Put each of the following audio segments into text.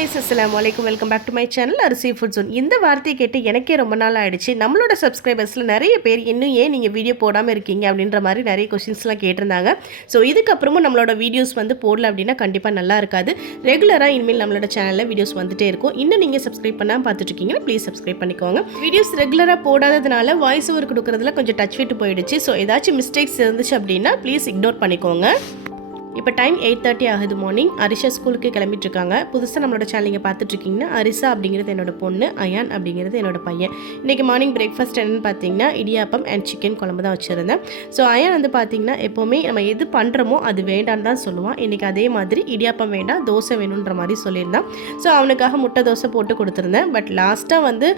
guys, assalamu alaikum. Welcome back to my channel Arsi Food Zone. இந்த வார்த்தையை கேட்டு எனக்கே ரொம்ப நாள் ஆயிடுச்சு. நம்மளோட சப்ஸ்கிரைபர்ஸ்ல நிறைய பேர் இன்னும் ஏன் நீங்க வீடியோ போடாம இருக்கீங்க அப்படின்ற மாதிரி நிறைய क्वेश्चंसலாம் கேட்டிருந்தாங்க. ஸோ இதுக்கு அப்புறமும் நம்மளோட வீடியோஸ் வந்து போடல அப்படின்னா கண்டிப்பா நல்லா இருக்காது. ரெகுலரா இனிமேல் நம்மளோட சேனல்ல வீடியோஸ் வந்துட்டே இருக்கும். இன்னும் நீங்க சப்ஸ்கிரைப் பண்ணாம பார்த்துட்டு இருக்கீங்கன்னா ப்ளீஸ் சப்ஸ்கிரைப் பண்ணிக்கோங்க. வீடியோஸ் ரெகுலரா போடாததுனால வாய்ஸ் ஓவர் கொடுக்கறதுல கொஞ்சம் டச் விட்டு போயிடுச்சு. ஸோ ஏதாச்சும் மிஸ்டேக்ஸ் இருந்துச்சு அப்படின்னா ப்ளீஸ் இக்னோர் பண்ணிக்கோங்க. இப்போ டைம் 8:30 ஆகுது மார்னிங். அரிஷா ஸ்கூலுக்கு கிளம்பிட்டு இருக்காங்க. புதுசாக நம்மளோட சேனல் நீங்கள் பார்த்துட்டு இருக்கீங்கன்னா அரிஷா அப்படிங்கிறது என்னோட பொண்ணு, அயான் அப்படிங்கிறது என்னோட பையன். இன்றைக்கி மார்னிங் பிரேக்ஃபாஸ்ட் என்னென்னு பார்த்தீங்கன்னா இடியாப்பம் அண்ட் சிக்கன் குழம்பு தான் வச்சுருந்தேன். ஸோ அயான் வந்து பார்த்தீங்கன்னா எப்போவுமே நம்ம எது பண்ணுறோமோ அது வேண்டான்னு தான் சொல்லுவான். இன்றைக்கி அதே மாதிரி இடியாப்பம் வேண்டாம் தோசை வேணுன்ற மாதிரி சொல்லியிருந்தான். ஸோ அவனுக்காக முட்டை தோசை போட்டு கொடுத்துருந்தேன். பட் லாஸ்ட்டாக வந்து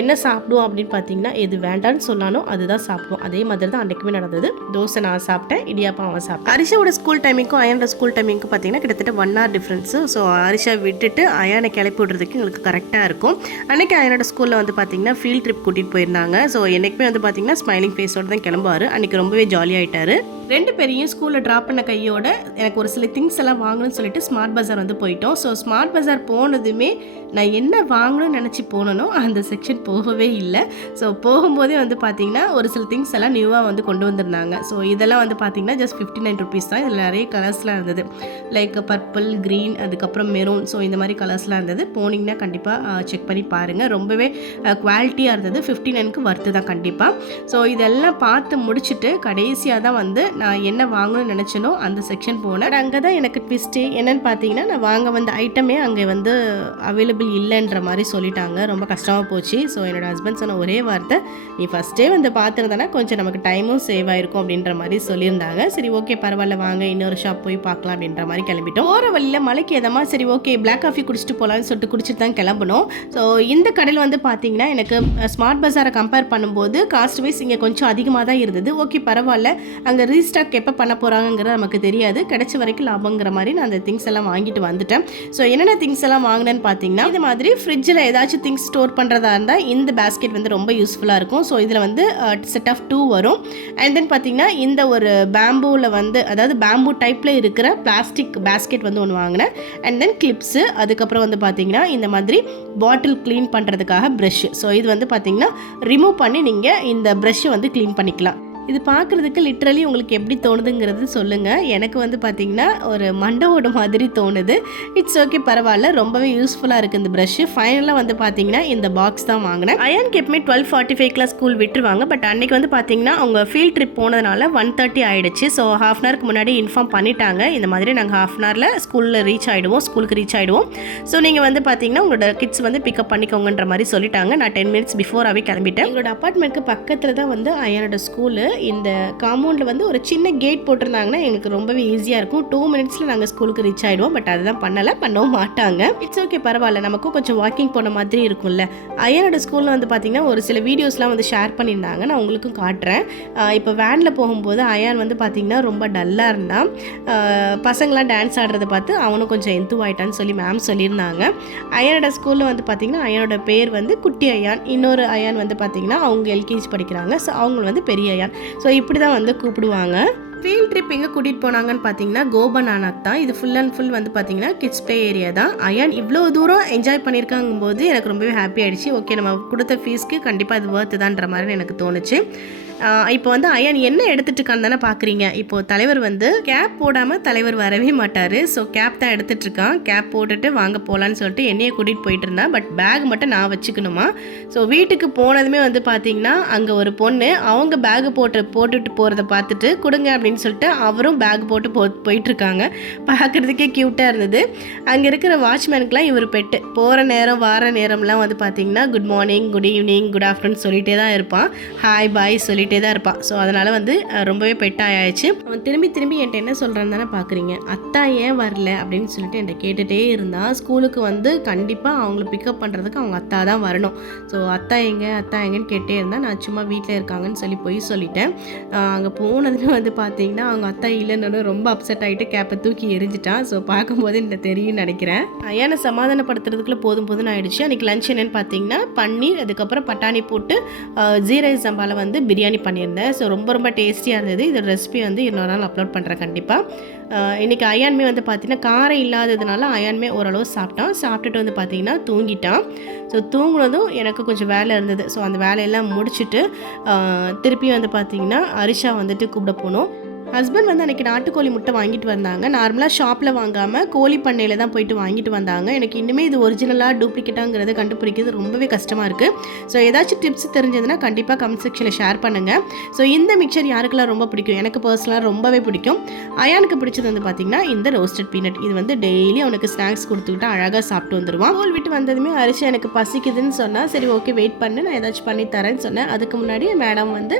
என்ன சாப்பிடுவோம் அப்படின்னு பார்த்தீங்கன்னா எது வேண்டான்னு சொன்னானோ அதுதான் சாப்பிடுவோம். அதே மாதிரி தான் அன்றைக்குமே நடந்தது. தோசை நான் சாப்பிட்டேன், இடியாப்பம் அவன் சாப்பிட்டேன். அரிஷாவோட ஸ்கூல் டைமிங்க்கும் அயானோட ஸ்கூல் டைமிங்க்கு பார்த்தீங்கன்னா கிட்டத்தட்ட 1 hour டிஃப்ரென்ஸு. ஸோ அரிஷா விட்டுட்டு அயானை கிளப்பி விடுறதுக்கு எங்களுக்கு கரெக்டாக இருக்கும். அன்றைக்கி அயானோட ஸ்கூலில் வந்து பார்த்தீங்கன்னா ஃபீல்ட் ட்ரிப் கூட்டிகிட்டு போயிருந்தாங்க. ஸோ என்றைக்குமே வந்து பார்த்தீங்கன்னா ஸ்மைலிங் ஃபேஸோடு தான் கிளம்புவார். அன்றைக்கி ரொம்பவே ஜாலியாகிட்டார். 2 பேரையும் ஸ்கூலில் ட்ராப் பண்ண கையோட எனக்கு ஒரு சில திங்ஸ் எல்லாம் வாங்கணும்னு சொல்லிட்டு ஸ்மார்ட் பஜார் வந்து போயிட்டோம். ஸோ ஸ்மார்ட் பஜார் போனதுமே நான் என்ன வாங்கணும்னு நினச்சி போனனோ அந்த செக்ஷன் போகவே இல்லை. ஸோ போகும்போதே வந்து பார்த்தீங்கன்னா ஒரு சில திங்ஸ் எல்லாம் நியூவாக வந்து கொண்டு வந்திருந்தாங்க. ஸோ இதெல்லாம் வந்து பார்த்தீங்கன்னா ஜஸ்ட் 59 rupees தான். இதில் நிறைய கலர்ஸ்லாம் இருந்தது. லைக் பர்பிள், க்ரீன், அதுக்கப்புறம் மெரூன். ஸோ இந்த மாதிரி கலர்ஸ்லாம் இருந்தது. போனீங்கன்னா கண்டிப்பாக செக் பண்ணி பாருங்கள். ரொம்பவே குவாலிட்டியாக இருந்தது. 59க்கு வர்த்து தான் கண்டிப்பாக. ஸோ இதெல்லாம் பார்த்து முடிச்சுட்டு கடைசியாக தான் வந்து நான் என்ன வாங்கணும்னு நினச்சனோ அந்த செக்ஷன் போனேன். அங்கே தான் எனக்கு ட்விஸ்ட்டு என்னென்னு பார்த்தீங்கன்னா நான் வாங்க வந்த ஐட்டமே அங்கே வந்து அவைலபிள் இல்லைன்ற மாதிரி சொல்லிட்டாங்க. ரொம்ப கஷ்டமாக போச்சு. ஸோ என்னோட ஹஸ்பண்ட் சொன்ன ஒரே வார்த்தை, நீ ஃபஸ்ட்டே வந்து பார்த்துருந்தானா கொஞ்சம் நமக்கு டைமும் சேவ் ஆகிருக்கும் அப்படின்ற மாதிரி சொல்லியிருந்தாங்க. சரி ஓகே பரவாயில்ல வாங்க இன்னொரு ஷாப் போய் பார்க்கலாம் அப்படின்ற மாதிரி கிளம்பிட்டோம். போகிற வழியில் மலைக்கு எதமா சரி ஓகே பிளாக் காஃபி குடிச்சிட்டு போகலான்னு சொல்லிட்டு குடிச்சிட்டு தான் கிளம்பணும். ஸோ இந்த கடையில் வந்து பார்த்தீங்கன்னா எனக்கு ஸ்மார்ட் பஜாரை கம்பேர் பண்ணும்போது காஸ்ட் வைஸ் இங்கே கொஞ்சம் அதிகமாக தான் இருந்தது. ஓகே பரவாயில்ல, அங்கே ரீஸ்டாக் எப்போ பண்ண போகிறாங்கிறது நமக்கு தெரியாது. கிடைச்ச வரைக்கும் லாபங்கிற மாதிரி நான் அந்த திங்ஸ் எல்லாம் வாங்கிட்டு வந்துட்டேன். ஸோ என்னென்ன திங்ஸ் எல்லாம் வாங்கினேன்னு பார்த்தீங்கன்னா இந்த மாதிரி ஃப்ரிட்ஜில் ஏதாச்சும் திங்ஸ் ஸ்டோர் பண்ணுறதா இருந்தால் இந்த பேஸ்கெட் வந்து ரொம்ப யூஸ்ஃபுல்லாக இருக்கும். ஸோ இதில் வந்து செட் ஆஃப் 2 வரும். அண்ட் தென் பார்த்தீங்கன்னா இந்த ஒரு பேம்பூவில் வந்து அதாவது பேம்பூ டைப்பில் இருக்கிற பிளாஸ்டிக் பேஸ்கெட் வந்து ஒன்று வாங்கினேன். அண்ட் தென் கிளிப்ஸு, அதுக்கப்புறம் வந்து பார்த்தீங்கன்னா இந்த மாதிரி பாட்டில் க்ளீன் பண்ணுறதுக்காக ப்ரஷ்ஷு. ஸோ இது வந்து பார்த்தீங்கன்னா ரிமூவ் பண்ணி நீங்கள் இந்த ப்ரஷ்ஷை வந்து க்ளீன் பண்ணிக்கலாம். இது பார்க்குறதுக்கு லிட்ரலி உங்களுக்கு எப்படி தோணுதுங்கிறது சொல்லுங்கள். எனக்கு வந்து பார்த்திங்கன்னா ஒரு மண்டவோட மாதிரி தோணுது. இட்ஸ் ஓகே பரவாயில்ல, ரொம்பவே யூஸ்ஃபுல்லாக இருக்குது இந்த ப்ரஷ்ஷு. ஃபைனலாக வந்து பார்த்திங்கன்னா இந்த பாக்ஸ் தான் வாங்கினேன். அயானுக்கு எப்பவுமே 12:45 ஸ்கூல் விட்டுருவாங்க. பட் அன்றைக்கி வந்து பார்த்திங்கன்னா அவங்க ஃபீல்ட் ட்ரிப் போனதுனால 1:30 ஆகிடுச்சு. ஸோ ஹாஃப் அன் ஹவருக்கு முன்னாடி இன்ஃபார்ம் பண்ணிட்டாங்க. இந்த மாதிரி நாங்கள் ஹாஃப் அன் ஹவரில் ஸ்கூலுக்கு ரீச் ஆகிடுவோம். ஸோ நீங்கள் வந்து பார்த்திங்கன்னா உங்களோட கிட்ஸ் வந்து பிக்கப் பண்ணிக்கோங்கன்ற மாதிரி சொல்லிட்டாங்க. நான் 10 minutes பிஃபோராகவே கிளம்பிட்டேன். எங்களோட அப்பார்ட்மெண்ட்டுக்கு பக்கத்தில் தான் வந்து அயானோட ஸ்கூலு. இந்த காம்பவுண்டில் வந்து ஒரு சின்ன கேட் போட்டிருந்தாங்கன்னா எங்களுக்கு ரொம்பவே ஈஸியாக இருக்கும். 2 minutesல நாங்கள் ஸ்கூலுக்கு ரீச் ஆகிடுவோம். பட் அதுதான் பண்ணவும் மாட்டாங்க. இட்ஸ் ஓகே பரவாயில்ல, நமக்கும் கொஞ்சம் வாக்கிங் போன மாதிரி இருக்கும்ல. அய்யனோட ஸ்கூலில் வந்து பார்த்திங்கன்னா ஒரு சில வீடியோஸ்லாம் வந்து ஷேர் பண்ணியிருந்தாங்க. நான் உங்களுக்கும் காட்டுறேன். இப்போ வேனில் போகும்போது அயான் வந்து பார்த்திங்கன்னா ரொம்ப டல்லாக இருந்தான். பசங்களாம் டான்ஸ் ஆடுறதை பார்த்து அவனும் கொஞ்சம் எந்துவாயிட்டான்னு சொல்லி மேம் சொல்லியிருந்தாங்க. அய்யனோட ஸ்கூலில் வந்து பார்த்திங்கன்னா அய்யனோட பேர் வந்து குட்டி அயான். இன்னொரு அயான் வந்து பார்த்திங்கன்னா அவங்க LKG படிக்கிறாங்க. ஸோ அவங்க வந்து பெரிய அயான். ஸோ இப்படி தான் வந்து கூப்பிடுவாங்க. ஃபீல்ட் ட்ரிப் எங்கே கூட்டிகிட்டு போனாங்கன்னு பார்த்தீங்கன்னா கோபனானாக் தான். இது ஃபுல் அண்ட் ஃபுல் வந்து பார்த்தீங்கன்னா கிட்ஸ் ப்ளே ஏரியா தான். அயான் இவ்வளோ தூரம் என்ஜாய் பண்ணியிருக்காங்கும் போது எனக்கு ரொம்பவே ஹாப்பி ஆகிடுச்சு. ஓகே நம்ம கொடுத்த ஃபீஸ்க்கு கண்டிப்பாக இது ஒர்த்து தான்ற மாதிரி எனக்கு தோணுச்சு. இப்போ வந்து அயான் என்ன எடுத்துகிட்டு இருக்கான்னு தானே பார்க்குறீங்க. இப்போது தலைவர் வந்து கேப் போடாமல் தலைவர் வரவே மாட்டார். ஸோ கேப் தான் எடுத்துகிட்ருக்கான். கேப் போட்டுட்டு வாங்க போகலான்னு சொல்லிட்டு என்னையை கூட்டிகிட்டு போயிட்டு இருந்தான். பட் பேக் மட்டும் நான் வச்சுக்கணுமா. ஸோ வீட்டுக்கு போனதுமே வந்து பார்த்திங்கன்னா அங்கே ஒரு பொண்ணு அவங்க பேகு போட்டுட்டு போகிறத பார்த்துட்டு கொடுங்க அப்படின்னு சொல்லிட்டு அவரும் பேக் போட்டு போயிட்டுருக்காங்க. பார்க்குறதுக்கே க்யூட்டாக இருந்தது. அங்கே இருக்கிற வாட்ச்மேனுக்குலாம் இவர் பெட்டு. போகிற நேரம் வார நேரம்லாம் வந்து பார்த்திங்கன்னா good morning, good evening, good afternoon சொல்லிகிட்டே தான் இருப்பான். ஹாய் பாய் சொல்லிட்டு தான் இருப்பான். ஸோ அதனால் வந்து ரொம்பவே பெட்டாயாச்சு. அவன் திரும்பி என்கிட்ட என்ன சொல்கிறான்னு தானே பார்க்குறீங்க. அத்தா ஏன் வரல அப்படின்னு சொல்லிட்டு என்கிட்ட கேட்டுகிட்டே இருந்தான். ஸ்கூலுக்கு வந்து கண்டிப்பாக அவங்கள பிக்கப் பண்ணுறதுக்கு அவங்க அத்தா தான் வரணும். ஸோ அத்தா எங்கன்னு கேட்டே இருந்தால் நான் சும்மா வீட்டில் இருக்காங்கன்னு சொல்லி போய் சொல்லிட்டேன். அங்கே போனதுன்னு வந்து பார்த்தீங்கன்னா அவங்க அத்தா இல்லைன்னு ரொம்ப அப்செட் ஆகிட்டு கேப்பை தூக்கி எரிஞ்சிட்டான். ஸோ பார்க்கும்போது எனக்கு தெரியும்னு நினைக்கிறேன். அயானை சமாதானப்படுத்துறதுக்குள்ள போதும் ஆயிடுச்சு. அன்றைக்கி லஞ்ச் என்னென்னு பார்த்தீங்கன்னா பன்னீர், அதுக்கப்புறம் பட்டாணி போட்டு ஜீரக சம்பாவில் வந்து பிரியாணி பண்ணியிருந்தேன். ஸோ ரொம்ப ரொம்ப டேஸ்டியாக இருந்தது. இதோட ரெசிபி வந்து இன்னொரு நாள் அப்லோட் பண்ணுறேன் கண்டிப்பாக. இன்றைக்கி அயான்மே வந்து பார்த்திங்கன்னா காரம் இல்லாததுனால அயான்மே ஓரளவு சாப்பிட்டான். சாப்பிட்டுட்டு வந்து பார்த்திங்கன்னா தூங்கிட்டான். ஸோ தூங்குனதும் எனக்கு கொஞ்சம் வேலை இருந்தது. ஸோ அந்த வேலையெல்லாம் முடிச்சுட்டு திருப்பி வந்து பார்த்திங்கன்னா அரிஷா வந்துட்டு கூப்பிட போனோம். ஹஸ்பண்ட் வந்து அன்றைக்கி நாட்டுக்கோழி முட்டை வாங்கிட்டு வந்தாங்க. நார்மலாக ஷாப்பில் வாங்காமல் கோழி பண்ணையில் தான் போயிட்டு வாங்கிட்டு வந்தாங்க. எனக்கு இன்னுமே இது ஒரிஜினலாக டூப்ளிகேட்டாங்கிறத கண்டுபிடிக்கிறது ரொம்பவே கஷ்டமாக இருக்குது. ஸோ ஏதாச்சும் டிப்ஸ் தெரிஞ்சதுன்னா கண்டிப்பாக கமெண்ட் செக்ஷனில் ஷேர் பண்ணுங்கள். ஸோ இந்த மிக்சர் யாருக்கெல்லாம் ரொம்ப பிடிக்கும்? எனக்கு பர்சனலாக ரொம்பவே பிடிக்கும். அயானுக்கு பிடிச்சது வந்து பார்த்திங்கன்னா இந்த ரோஸ்டட் பீனட். இது வந்து டெய்லி அவனுக்கு ஸ்நாக்ஸ் கொடுத்துக்கிட்டு அழகாக சாப்பிட்டு வந்துடுவான். ஸ்கூல் விட்டு வந்ததுமே அரிசி எனக்கு பசிக்குதுன்னு சொன்னால் சரி ஓகே வெயிட் பண்ணு நான் ஏதாச்சும் பண்ணி தரேன்னு சொன்னேன். அதுக்கு முன்னாடி மேடம் வந்து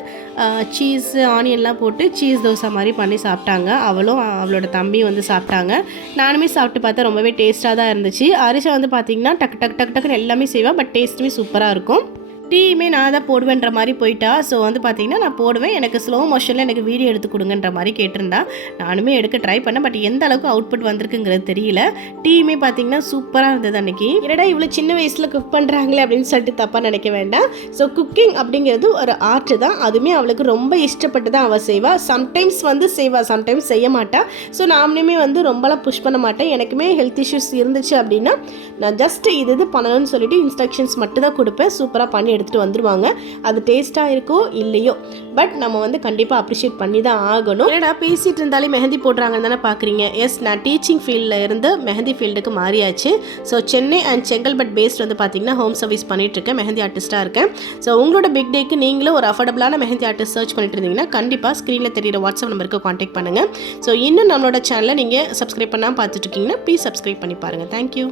சீஸ் ஆனியன்லாம் போட்டு சீஸ் தோசை மாதிரி பண்ணி சாப்பிட்டாங்க. அவளும் அவளோட தம்பி வந்து சாப்பிட்டாங்க. நானுமே சாப்பிட்டு பார்த்தா ரொம்பவே டேஸ்ட்டாக தான் இருந்துச்சு. அரிசி வந்து பார்த்திங்கன்னா டக்குன்னு எல்லாமே செய்வா. பட் டேஸ்ட்டுமே சூப்பராக இருக்கும். டீயுமே நான் தான் போடுவேன்ற மாதிரி போயிட்டா. ஸோ வந்து பார்த்திங்கன்னா நான் போடுவேன், எனக்கு ஸ்லோ மோஷனில் எனக்கு வீடியோ எடுத்து கொடுங்கன்ற மாதிரி கேட்டிருந்தா. நானுமே எடுக்க ட்ரை பண்ணேன். பட் எந்த அளவுக்கு அவுட்புட் வந்திருக்குங்கிறது தெரியல. டீயுமே பார்த்திங்கன்னா சூப்பராக இருந்தது அன்றைக்கி. என்னடா இவ்வளோ சின்ன வயசில் குக் பண்ணுறாங்களே அப்படின்னு சொல்லிட்டு தப்பாக நினைக்க வேண்டாம். ஸோ குக்கிங் அப்படிங்கிறது ஒரு ஆர்ட் தான். அதுவுமே அவளுக்கு ரொம்ப இஷ்டப்பட்டு தான் அவள் செய்வாள். சம்டைம்ஸ் வந்து செய்வாள், சம்டைம்ஸ் செய்ய மாட்டாள். ஸோ நானுமே வந்து ரொம்பலாம் புஷ் பண்ண மாட்டேன். எனக்குமே ஹெல்த் இஷ்யூஸ் இருந்துச்சு அப்படின்னா நான் ஜஸ்ட் இது பண்ணணும்னு சொல்லிட்டு இன்ஸ்ட்ரக்ஷன்ஸ் மட்டும் தான் கொடுப்பேன். சூப்பராக பண்ணி எடுத்துகிட்டு வந்துடுவாங்க. அது டேஸ்ட்டாக இருக்கோ இல்லையோ பட் நம்ம வந்து கண்டிப்பாக அப்ரிஷியேட் பண்ணி தான் ஆகணும். ஏன்னா பேசிகிட்டு இருந்தாலே மெஹந்தி போடுறாங்கன்னு தானே பார்க்குறீங்க. எஸ், நான் டீச்சிங் ஃபீல்டில் இருந்து மெஹந்தி ஃபீல்டுக்கு மாறியாச்சு. So Chennai and Chengalpet based வந்து பார்த்திங்கன்னா ஹோம் சர்வீஸ் பண்ணிகிட்ருக்கேன். மெஹந்தி ஆர்டிஸ்ட்டாக இருக்கேன். ஸோ உங்களோட பிக் டேக்கு நீங்களும் ஒரு அஃபோர்டபுளான மெஹந்தி ஆர்டிஸ்ட் சர்ச் பண்ணிட்டு இருந்தீங்கன்னா கண்டிப்பாக ஸ்க்ரீனில் தெரியிற வாட்ஸ்அப் நம்பருக்கு காண்டாக்ட் பண்ணுங்கள். ஸோ இன்னும் நம்மளோட சேனலை நீங்கள் சப்ஸ்கிரைப் பண்ணாமல் பார்த்துட்டு இருக்கீங்கன்னா ப்ளீஸ் சப்ஸ்கிரைப் பண்ணி பாருங்கள். தேங்க்யூ.